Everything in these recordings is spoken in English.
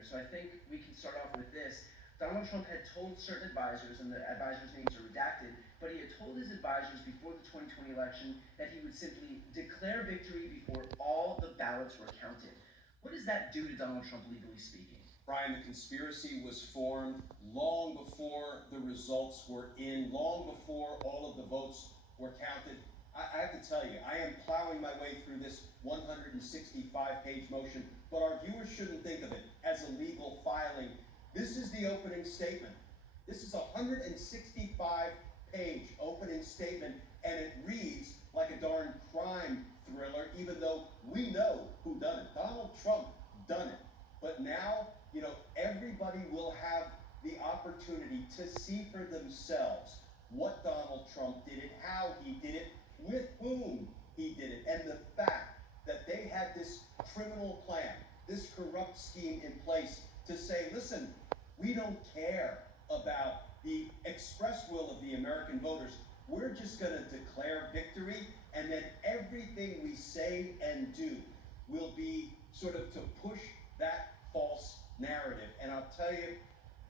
here. So I think we can start off with this. Donald Trump had told certain advisors, and the advisors' names are redacted, but he had told his advisors before the 2020 election that he would simply declare victory before all the ballots were counted. What does that do to Donald Trump, legally speaking? Brian, the conspiracy was formed long before the results were in, long before all of the votes were counted. I have to tell you, I am plowing my way through this 165-page motion, but our viewers shouldn't think of it as a legal filing. This is the opening statement. This is a 165-page opening statement, and it reads like a darn crime thriller, even though we know who done it. Donald Trump done it. But now, everybody will have the opportunity to see for themselves what Donald Trump did it, how he did it, with whom he did it, and the fact that they had this criminal plan, this corrupt scheme in place to say, listen, we don't care about the express will of the American voters. We're just going to declare victory, and then everything we say and do will be sort of to push that false narrative. And I'll tell you,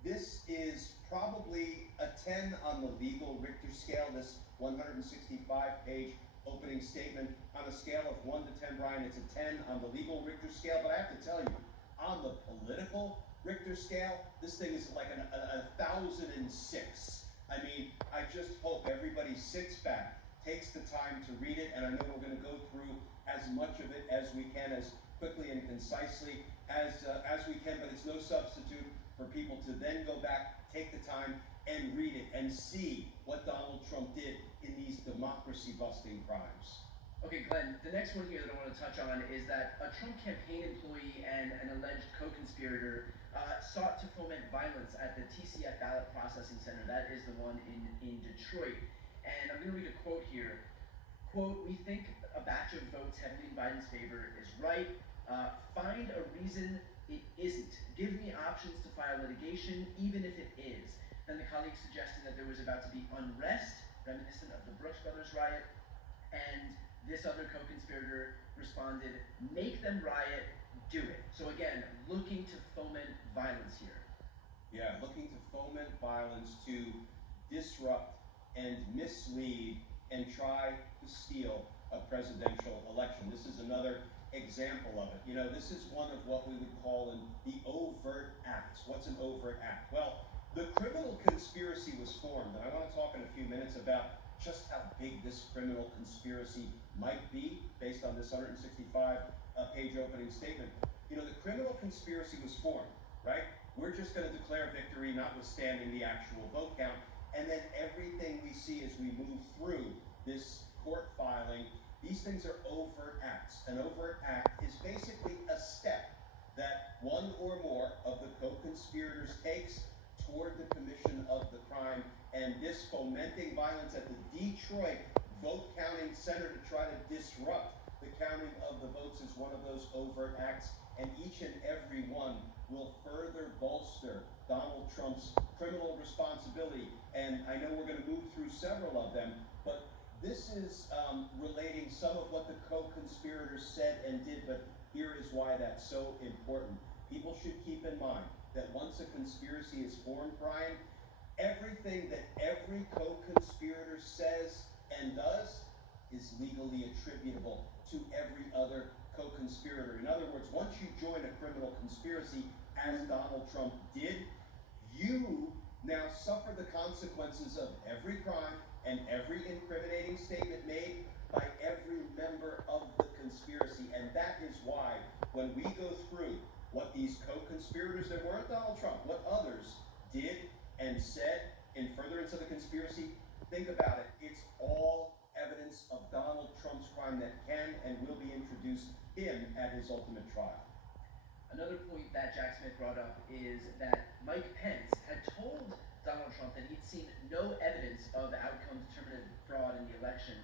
this is probably a 10 on the legal Richter scale, this 165-page opening statement. On a scale of 1 to 10, Brian, it's a 10 on the legal Richter scale. But I have to tell you, on the political Richter scale, this thing is like a 1,006. I mean, I just hope everybody sits back, takes the time to read it, and I know we're going to go through as much of it as we can, as quickly and concisely as we can, but it's no substitute for people to then go back, take the time, and read it, and see what Donald Trump did in these democracy-busting crimes. Okay, Glenn, the next one here that I want to touch on is that a Trump campaign employee and an alleged co-conspirator sought to foment violence at the TCF Ballot Processing Center. That is the one in Detroit. And I'm going to read a quote here. Quote, "We think a batch of votes heavily in Biden's favor is right. Find a reason it isn't. Give me options to file litigation, even if it is." Then the colleague suggested that there was about to be unrest, reminiscent of the Brooks Brothers riot, and this other co-conspirator responded, "Make them riot, do it." So again, looking to foment violence here. Yeah, looking to foment violence to disrupt and mislead and try to steal a presidential election. This is another example of it. This is one of what we would call the overt acts. What's an overt act? Well, the criminal conspiracy was formed, and I want to talk in a few minutes about just how big this criminal conspiracy might be based on this 165-page opening statement. The criminal conspiracy was formed, right? We're just going to declare victory notwithstanding the actual vote count, and then everything we see as we move through this court filing, these things are overt acts. An overt act is basically a step that one or more of the co-conspirators takes toward the commission of the crime, and this fomenting violence at the Detroit vote counting center to try to disrupt the counting of the votes is one of those overt acts, and each and every one will further bolster Donald Trump's criminal responsibility. And I know we're going to move through several of them, but this is relating some of what the co-conspirators said and did, but here is why that's so important. People should keep in mind that once a conspiracy is formed, Brian, everything that every co-conspirator says and does is legally attributable to every other co-conspirator. In other words, once you join a criminal conspiracy, as Donald Trump did, you now suffer the consequences of every crime and every incriminating statement made by every member of the conspiracy. And that is why when we go through what these co-conspirators that weren't Donald Trump, what others did and said in furtherance of the conspiracy, think about it. It's all evidence of Donald Trump's crime that can and will be introduced him at his ultimate trial. Another point that Jack Smith brought up is that Mike Pence had told Donald Trump that he'd seen no evidence of outcome-determinative fraud in the election.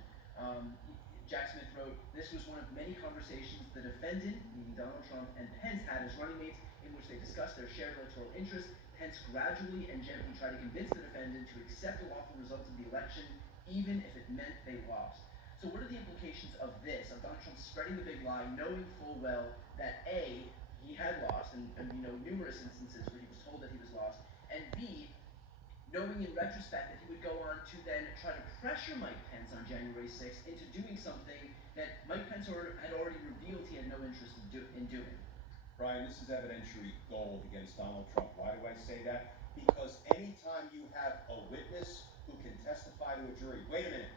Jack Smith wrote, "This was one of many conversations the defendant, meaning Donald Trump, and Pence had as running mates in which they discussed their shared electoral interests. Pence gradually and gently tried to convince the defendant to accept the lawful results of the election, even if it meant they lost." So what are the implications of this, of Donald Trump spreading the big lie, knowing full well that A, he had lost, lost, and numerous instances where he was told that he was lost, and B, knowing in retrospect that he would go on to then try to pressure Mike Pence on January 6th into doing something that Mike Pence had already revealed he had no interest in doing. Brian, this is evidentiary gold against Donald Trump. Why do I say that? Because anytime you have a witness who can testify to a jury, wait a minute,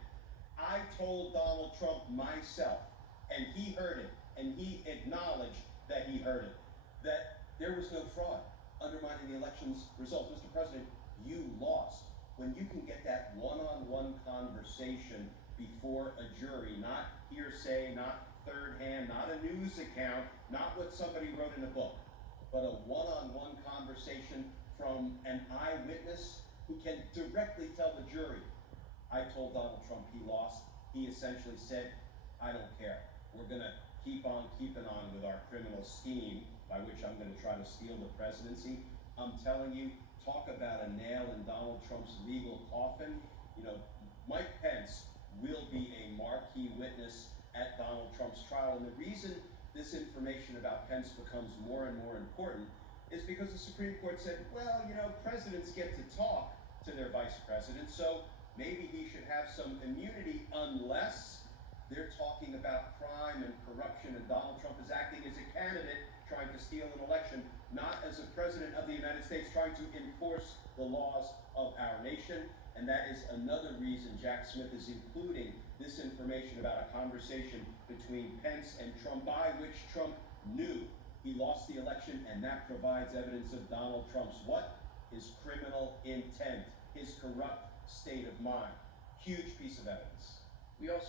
I told Donald Trump myself, and he heard it, and he acknowledged that he heard it, that there was no fraud undermining the election's results. Mr. President, you lost. When you can get that one-on-one conversation before a jury, not hearsay, not third hand, not a news account, not what somebody wrote in a book, but a one-on-one conversation from an eyewitness who can directly tell the jury, I told Donald Trump he lost. He essentially said, I don't care. We're going to keep on keeping on with our criminal scheme by which I'm going to try to steal the presidency. I'm telling you, talk about a nail in Donald Trump's legal coffin. Mike Pence will be a marquee witness at Donald Trump's trial. And the reason this information about Pence becomes more and more important is because the Supreme Court said, well, presidents get to talk to their vice president, so maybe he should have some immunity unless they're talking about crime and corruption, and Donald Trump is acting as a candidate trying to steal an election, not as a president of the United States trying to enforce the laws of our nation. And that is another reason Jack Smith is including this information about a conversation between Pence and Trump, by which Trump knew he lost the election, and that provides evidence of Donald Trump's what? His criminal intent, his corrupt state of mind. Huge piece of evidence. We also